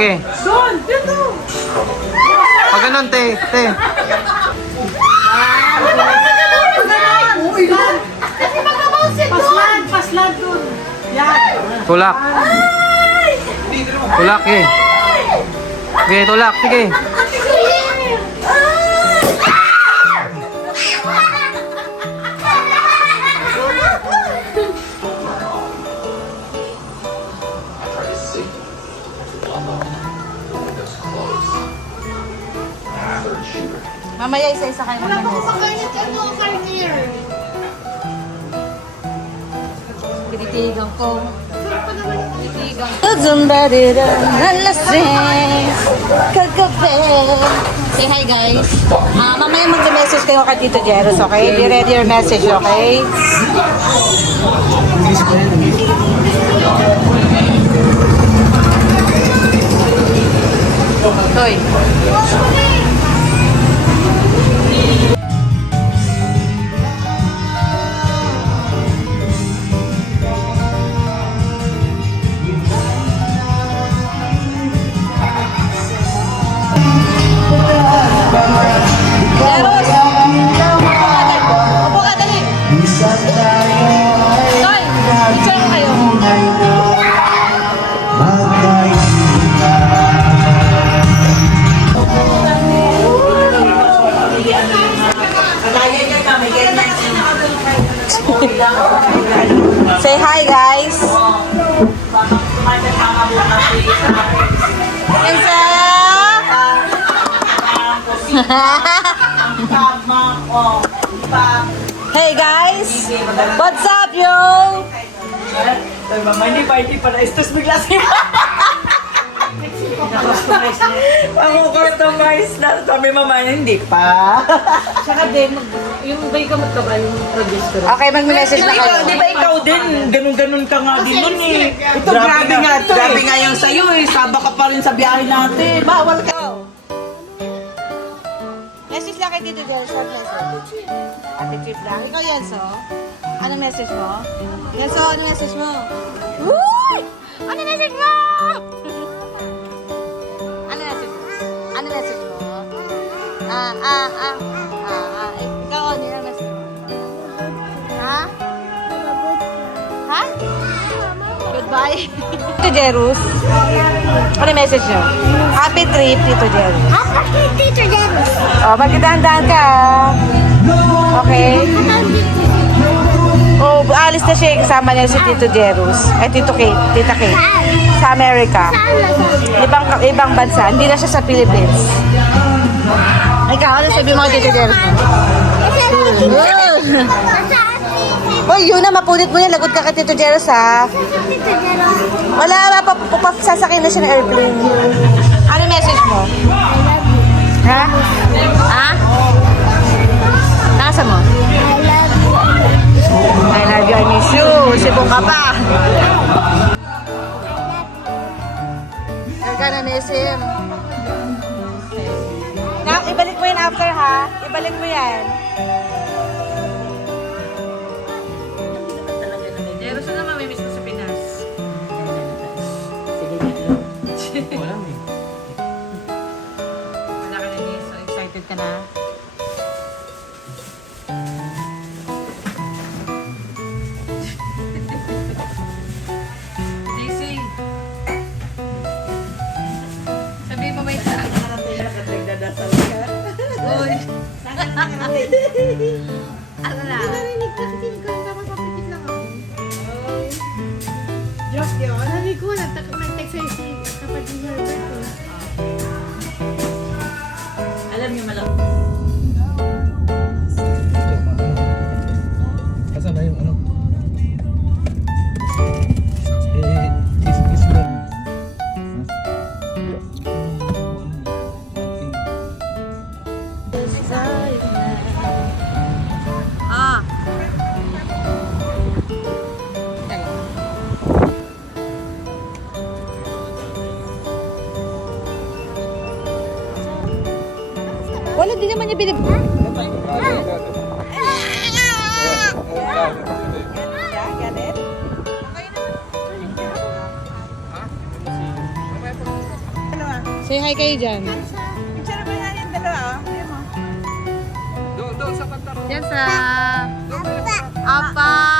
Sige. Doon! Dito! Pag ganun, te. Te. Kasi magkabouncing doon! Paslan doon! Yan! Tulak. Tulak, eh. Sige, tulak. Sige. Mamaya isa-isa kayo Wala pa mag-message. kumakainit ano, Carnier. Tinitigang ko. Sarap pa naman. Tinitigang ko. Somebody done nalasing kagabi. Say hi guys. Mamaya mag-message kayo kay Tito Jeros, okay? Be ready your message, okay? Toy. Jeros! Upo ka, dali! Toy! Picture mo kayo. Say hi guys! Elsa! Hey guys! What's up yo? Hindi party pala. Estos bigla siya. Pang-customize na. Sabi mama, hindi pa. Tsaka din, yung bay gamot ka ba, yung produce ko? Okay, mag-message na kayo. Di ba ikaw din? Ganun-ganun ka nga din nun eh. Ito, grabe nga to Grabe nga yung sa'yo eh. Saba ka pa rin sa biyahe natin. Bawal ka. Message lang kay Tito Del, short message. Attitude lang. Ikaw, Yenso. Ano message mo? Yenso, ano message mo? Uy! Ano message mo? Ano message mo? Ano message mo? Ikaw, ano yung message mo? Ha? Ha? Goodbye. Tito Jerus. Ano message nyo? Happy trip, Tito Jerus. Happy Tito Jeros! Oh, magdaan-daan ka. Okay? Oh, alis na siya. Kasama niya si Tito Jerus. Ay, Tito Kate. Tita Kate. Sa Amerika. Ibang bansa. Hindi na siya sa Philippines. Ikaw, ano sabi mo kay Tito Jerus? Hoy, yun na. Mapunit mo yan. Lagot ka kay Tito Jerus, ha? Wala, sasakay na siya ng airplane. Ano message mo? Ha? Ha? Nasa mo? I love you, I miss you. Sibong ka pa. You're gonna miss him. Ibalik mo yan after, ha? Ibalik mo yan. Pero saan naman may miss ko sa Pinas? Wala, eh. Wala ka na niya, so excited ka na. DC. Sabi mo may sa Nagdadasal ka. Uy. Ano na? Narinig ka kasi ko yung tapos papikit lang ako. Joke yun. Sabi ko, nag-text sa'yo si kapatid ni Herbert ko. Alam niyo malam. Asan na yung ano? Kiss lang. Ah. Wala din naman niya binib... Say hi kayo dyan. Picture mo yan yung dalawa, ah. Doon sa kanta. Yan sa... Apa!